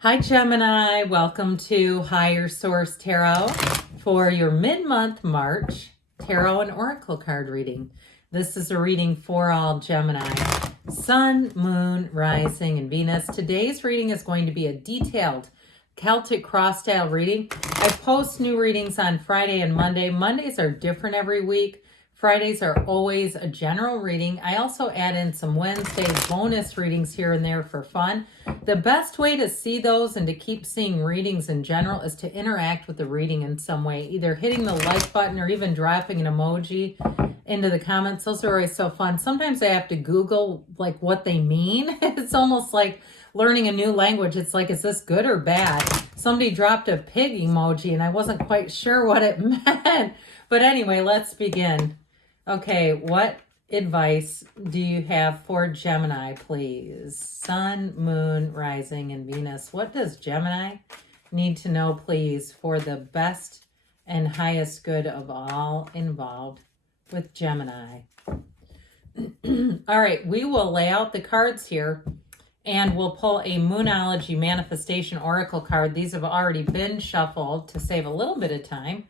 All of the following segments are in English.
Hi, Gemini. Welcome to Higher Source Tarot for your mid-month March Tarot and Oracle card reading. This is a reading for all Gemini. Sun, Moon, Rising, and Venus. Today's reading is going to be a detailed Celtic cross-style reading. I post new readings on Friday and Monday. Mondays are different every week. Fridays are always a general reading. I also add in some Wednesday bonus readings here and there for fun. The best way to see those and to keep seeing readings in general is to interact with the reading in some way, either hitting the like button or even dropping an emoji into the comments. Those are always so fun. Sometimes I have to Google like what they mean. It's almost like learning a new language. It's like, is this good or bad? Somebody dropped a pig emoji and I wasn't quite sure what it meant. But anyway, let's begin. Okay, what advice do you have for Gemini, please? Sun, Moon, Rising, and Venus. What does Gemini need to know, please, for the best and highest good of all involved with Gemini? All right, we will lay out the cards here, and we'll pull a Moonology Manifestation Oracle card. These have already been shuffled to save a little bit of time.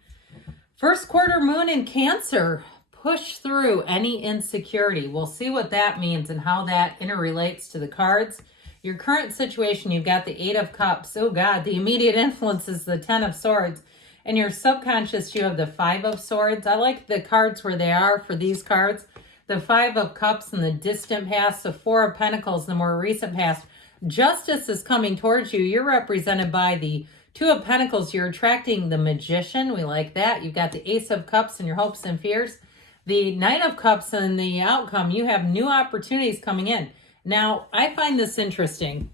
First quarter moon in Cancer. Push through any insecurity. We'll see what that means and how that interrelates to the cards. Your current situation, you've got the Eight of Cups. Oh God, the immediate influence is the Ten of Swords. And your subconscious, you have the Five of Swords. I like the cards where they are for these cards. The Five of Cups in the distant past, the Four of Pentacles in the more recent past. Justice is coming towards you. You're represented by the Two of Pentacles. You're attracting the Magician. We like that. You've got the Ace of Cups and your hopes and fears. The Knight of Cups and the outcome, you have new opportunities coming in. Now, I find this interesting.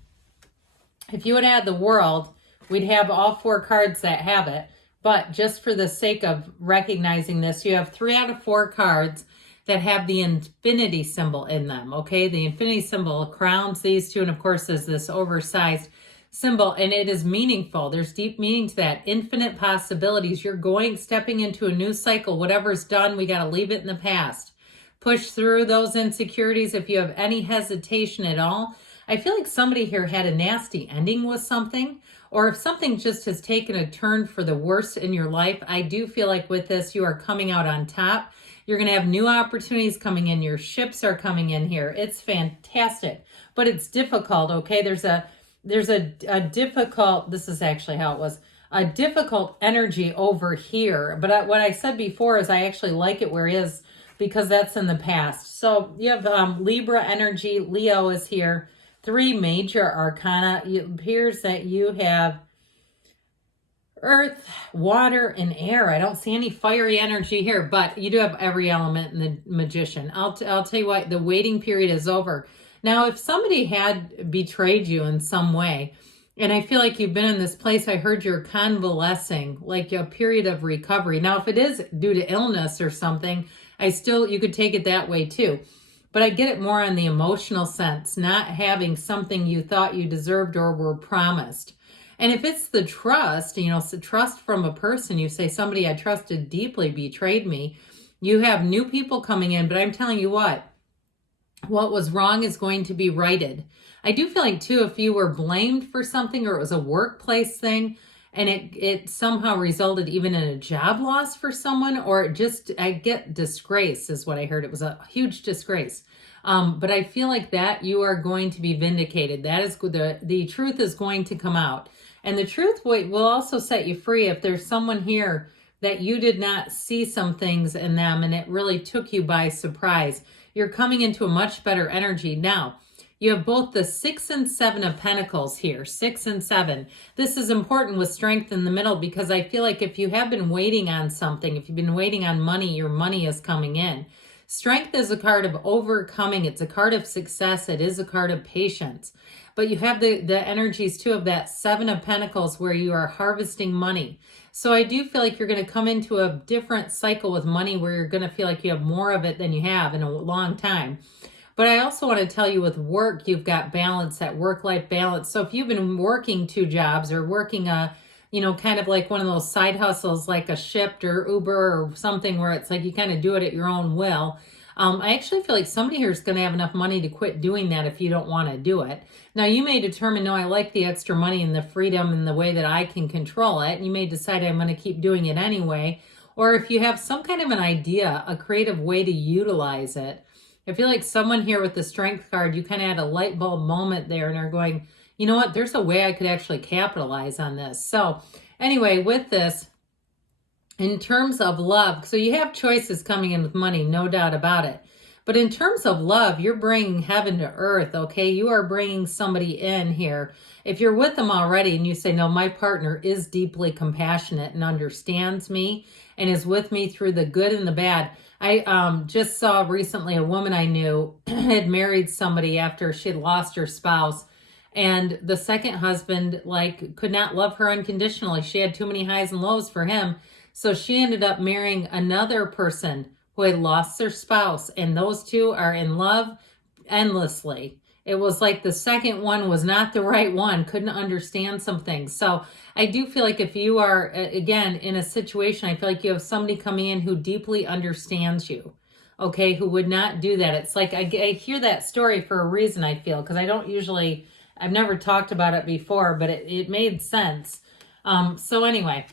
If you would add the World, we'd have all four cards that have it. But just for the sake of recognizing this, you have 3 out of 4 cards that have the infinity symbol in them, okay? The infinity symbol crowns these two, and of course, there's this oversized symbol, and it is meaningful. There's deep meaning to that. Infinite possibilities. You're stepping into a new cycle. Whatever's done, we got to leave it in the past. Push through those insecurities if you have any hesitation at all. I feel like somebody here had a nasty ending with something, or if something just has taken a turn for the worse in your life, I do feel like with this, you are coming out on top. You're going to have new opportunities coming in. Your ships are coming in here. It's fantastic, but it's difficult, okay? There's a difficult, this is actually how it was, a difficult energy over here. But what I said before is I actually like it where it is because that's in the past. So you have Libra energy. Leo is here. 3 major arcana. It appears that you have earth, water, and air. I don't see any fiery energy here, but you do have every element in the Magician. I'll tell you what, the waiting period is over. Now, if somebody had betrayed you in some way, and I feel like you've been in this place, I heard you're convalescing, like a period of recovery. Now, if it is due to illness or something, you could take it that way too. But I get it more on the emotional sense, not having something you thought you deserved or were promised. And if it's the trust, so trust from a person, you say somebody I trusted deeply betrayed me, you have new people coming in, but I'm telling you what was wrong is going to be righted. I do feel like too, if you were blamed for something or it was a workplace thing and it somehow resulted even in a job loss for someone, or I get disgrace is what I heard. It was a huge disgrace. But I feel like that you are going to be vindicated. That is the truth is going to come out. And the truth will also set you free if there's someone here that you did not see some things in them and it really took you by surprise. You're coming into a much better energy. Now, you have both the 6 and 7 of Pentacles here, 6 and 7. This is important with strength in the middle because I feel like if you have been waiting on something, if you've been waiting on money, your money is coming in. Strength is a card of overcoming. It's a card of success. It is a card of patience. But you have the energies too of that 7 of Pentacles where you are harvesting money. So I do feel like you're going to come into a different cycle with money where you're going to feel like you have more of it than you have in a long time. But I also want to tell you with work, you've got balance, that work-life balance. So if you've been working 2 jobs or working kind of like one of those side hustles like a Shipt or Uber or something where it's like you kind of do it at your own will, I actually feel like somebody here is going to have enough money to quit doing that if you don't want to do it. Now, you may determine, no, I like the extra money and the freedom and the way that I can control it. And you may decide I'm going to keep doing it anyway. Or if you have some kind of an idea, a creative way to utilize it. I feel like someone here with the Strength card, you kind of had a light bulb moment there and are going, you know what, there's a way I could actually capitalize on this. So anyway, with this, in terms of love, so you have choices coming in with money, no doubt about it. But in terms of love, you're bringing heaven to earth, okay? You are bringing somebody in here. If you're with them already and you say, no, my partner is deeply compassionate and understands me and is with me through the good and the bad. I just saw recently a woman I knew had married somebody after she had lost her spouse. And the second husband, like, could not love her unconditionally. She had too many highs and lows for him. So she ended up marrying another person who had lost their spouse, and those two are in love endlessly. It was like the second one was not the right one, couldn't understand some things. So I do feel like if you are, again, in a situation, I feel like you have somebody coming in who deeply understands you, okay, who would not do that. It's like I hear that story for a reason, I feel, because I don't usually, I've never talked about it before, but it made sense. So anyway,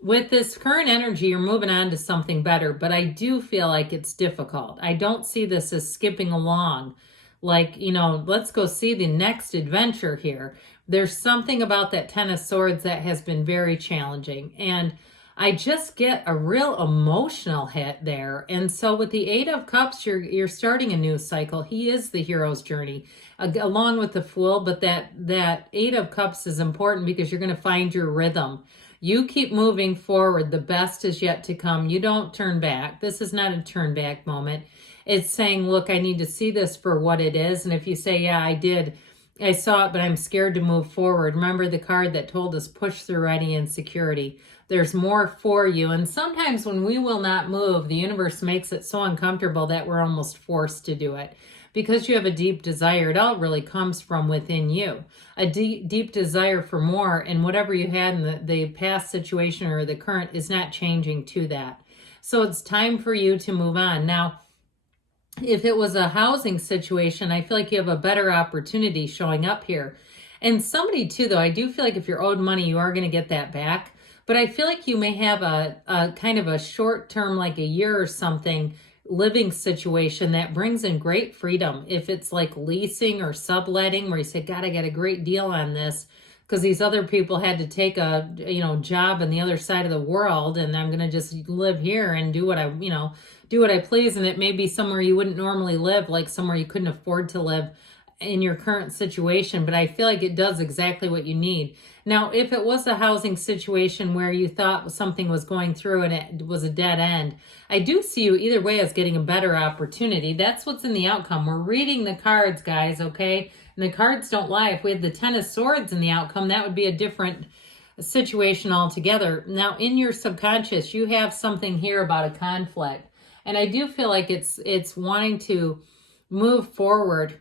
with this current energy, you're moving on to something better, but I do feel like it's difficult. I don't see this as skipping along. Like, you know, let's go see the next adventure here. There's something about that Ten of Swords that has been very challenging. And I just get a real emotional hit there. And so with the Eight of Cups, you're starting a new cycle. He is the hero's journey, along with the Fool. But that Eight of Cups is important because you're going to find your rhythm. You keep moving forward. The best is yet to come. You don't turn back. This is not a turn back moment. It's saying, look, I need to see this for what it is. And if you say, yeah, I saw it, but I'm scared to move forward. Remember the card that told us push through any insecurity. There's more for you. And sometimes when we will not move, the universe makes it so uncomfortable that we're almost forced to do it. Because you have a deep desire, it all really comes from within you. A deep desire for more, and whatever you had in the past situation or the current is not changing to that. So it's time for you to move on. Now, if it was a housing situation, I feel like you have a better opportunity showing up here. And somebody too, though, I do feel like if you're owed money, you are going to get that back. But I feel like you may have a kind of a short term, like a year or something, living situation that brings in great freedom. If it's like leasing or subletting where you say, God, I got a great deal on this because these other people had to take a job on the other side of the world, and I'm going to just live here and do what I please. And it may be somewhere you wouldn't normally live, like somewhere you couldn't afford to live in your current situation, but I feel like it does exactly what you need. Now, if it was a housing situation where you thought something was going through and it was a dead end, I do see you either way as getting a better opportunity. That's what's in the outcome. We're reading the cards, guys, okay? And the cards don't lie. If we had the Ten of Swords in the outcome, that would be a different situation altogether. Now, in your subconscious, you have something here about a conflict. And I do feel like it's wanting to move forward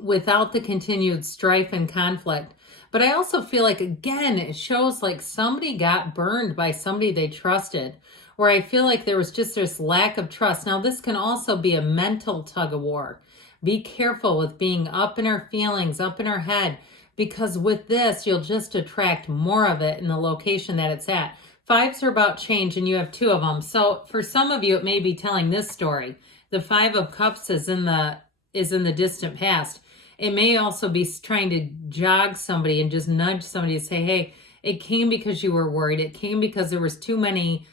without the continued strife and conflict. But I also feel like, again, it shows like somebody got burned by somebody they trusted, where I feel like there was just this lack of trust. Now, this can also be a mental tug of war. Be careful with being up in our feelings, up in our head, because with this, you'll just attract more of it in the location that it's at. Fives are about change, and you have two of them. So for some of you, it may be telling this story. The Five of Cups is in the distant past. It may also be trying to jog somebody and just nudge somebody to say, hey, it came because you were worried. It came because there was too many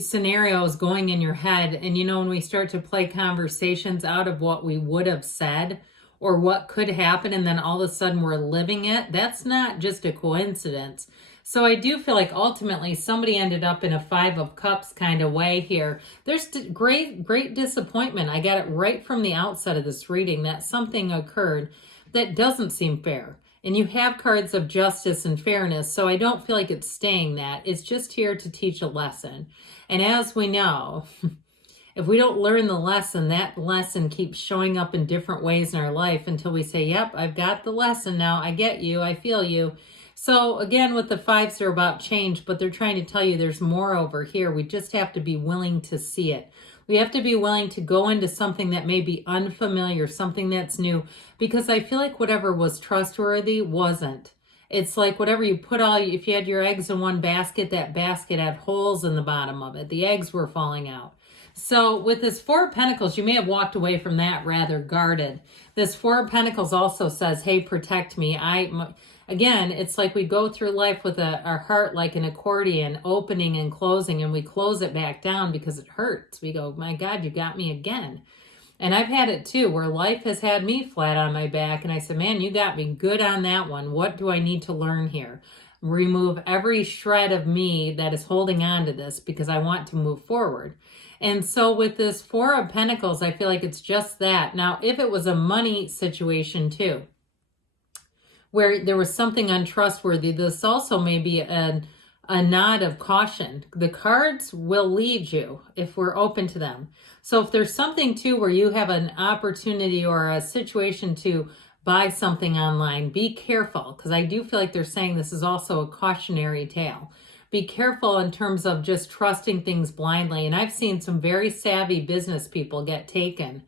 scenarios going in your head. And when we start to play conversations out of what we would have said or what could happen, and then all of a sudden we're living it, that's not just a coincidence. So I do feel like ultimately somebody ended up in a Five of Cups kind of way here. There's great disappointment. I got it right from the outset of this reading that something occurred that doesn't seem fair. And you have cards of justice and fairness, so I don't feel like it's staying that. It's just here to teach a lesson. And as we know, if we don't learn the lesson, that lesson keeps showing up in different ways in our life until we say, yep, I've got the lesson now. I get you. I feel you. So again, with the fives, they're about change, but they're trying to tell you there's more over here. We just have to be willing to see it. We have to be willing to go into something that may be unfamiliar, something that's new, because I feel like whatever was trustworthy wasn't. It's like whatever you put if you had your eggs in one basket, that basket had holes in the bottom of it. The eggs were falling out. So with this Four of Pentacles, you may have walked away from that rather guarded. This Four of Pentacles also says, hey, protect me. Again, it's like we go through life with our heart like an accordion, opening and closing, and we close it back down because it hurts. We go, my God, you got me again. And I've had it too, where life has had me flat on my back, and I said, man, you got me good on that one. What do I need to learn here? Remove every shred of me that is holding on to this because I want to move forward. And so with this Four of Pentacles, I feel like it's just that. Now, if it was a money situation too, where there was something untrustworthy, this also may be a nod of caution. The cards will lead you if we're open to them. So if there's something too where you have an opportunity or a situation to buy something online, be careful, because I do feel like they're saying this is also a cautionary tale. Be careful in terms of just trusting things blindly. And I've seen some very savvy business people get taken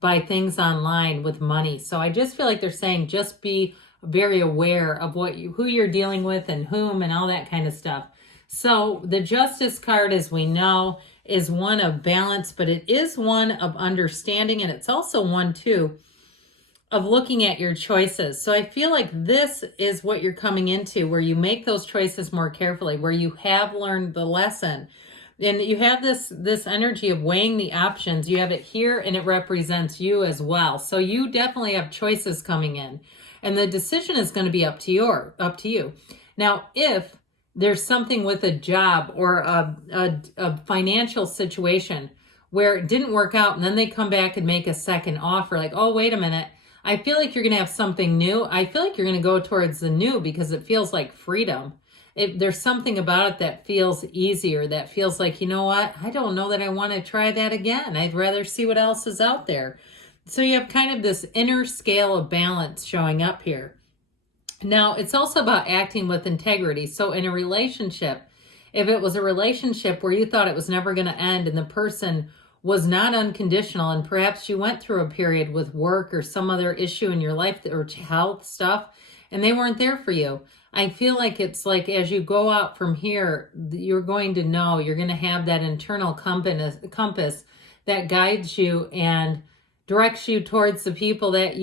by things online with money. So I just feel like they're saying just be very aware of who you're dealing with and whom and all that kind of stuff. So the Justice card, as we know, is one of balance, but it is one of understanding, and it's also one too of looking at your choices. So I feel like this is what you're coming into, where you make those choices more carefully, where you have learned the lesson. And you have this energy of weighing the options. You have it here, and it represents you as well. So you definitely have choices coming in. And the decision is going to be up to you. Now, if there's something with a job or a financial situation where it didn't work out, and then they come back and make a second offer, like, oh, wait a minute, I feel like you're going to have something new. I feel like you're going to go towards the new because it feels like freedom. There's something about it that feels easier, that feels like, you know what, I don't know that I want to try that again. I'd rather see what else is out there. So you have kind of this inner scale of balance showing up here. Now, it's also about acting with integrity. So in a relationship, if it was a relationship where you thought it was never going to end and the person was not unconditional, and perhaps you went through a period with work or some other issue in your life or health stuff, and they weren't there for you, I feel like it's like as you go out from here, you're going to know, you're going to have that internal compass that guides you and directs you towards the people that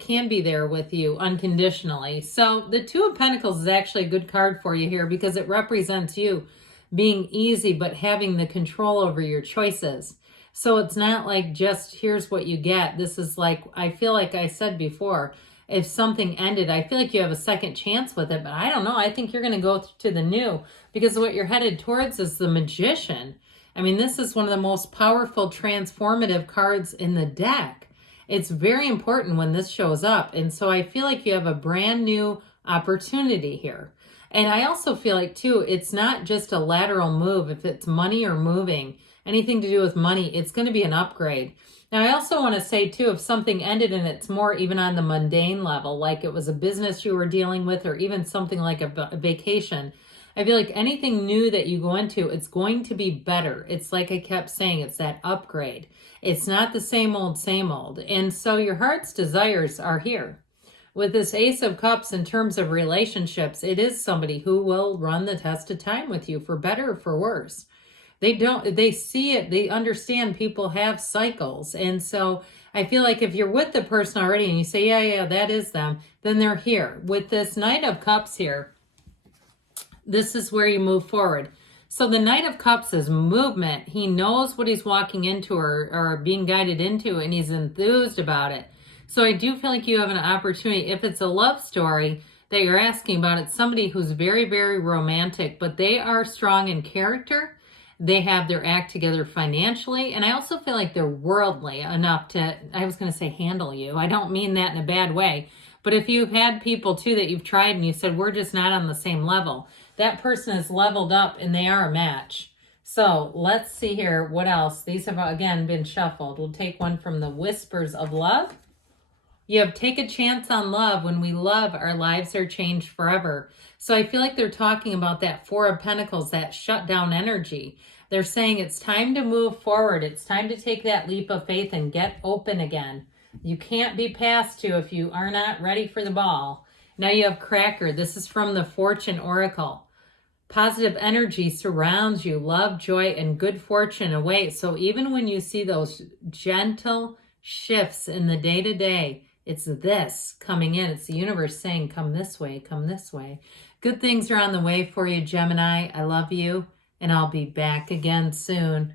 can be there with you unconditionally. So the Two of Pentacles is actually a good card for you here because it represents you being easy but having the control over your choices. So it's not like just here's what you get. This is like, I feel like I said before, if something ended, I feel like you have a second chance with it, but I don't know. I think you're going to go to the new because what you're headed towards is the Magician. I mean, this is one of the most powerful transformative cards in the deck. It's very important when this shows up. And so I feel like you have a brand new opportunity here. And I also feel like, too, it's not just a lateral move. If it's money or moving, anything to do with money, it's going to be an upgrade. Now, I also want to say, too, if something ended and it's more even on the mundane level, like it was a business you were dealing with or even something like a vacation, I feel like anything new that you go into, it's going to be better. It's like I kept saying, it's that upgrade. It's not the same old, same old. And so your heart's desires are here. With this Ace of Cups in terms of relationships, it is somebody who will run the test of time with you for better or for worse. They see it, they understand people have cycles. And so I feel like if you're with the person already and you say, yeah, that is them, then they're here. With this Knight of Cups here, this is where you move forward. So the Knight of Cups is movement. He knows what he's walking into or being guided into, and he's enthused about it. So I do feel like you have an opportunity. If it's a love story that you're asking about, it's somebody who's very, very romantic, but they are strong in character. They have their act together financially. And I also feel like they're worldly enough to, I was going to say handle you. I don't mean that in a bad way. But if you've had people too that you've tried and you said, we're just not on the same level, that person is leveled up and they are a match. So let's see here. What else? These have, again, been shuffled. We'll take one from the Whispers of Love. You have take a chance on love. When we love, our lives are changed forever. So I feel like they're talking about that Four of Pentacles, that shutdown energy. They're saying it's time to move forward. It's time to take that leap of faith and get open again. You can't be passed to if you are not ready for the ball. Now you have Cracker. This is from the Fortune Oracle. Positive energy surrounds you. Love, joy, and good fortune await. So even when you see those gentle shifts in the day-to-day, it's this coming in. It's the universe saying, come this way, come this way. Good things are on the way for you, Gemini. I love you, and I'll be back again soon.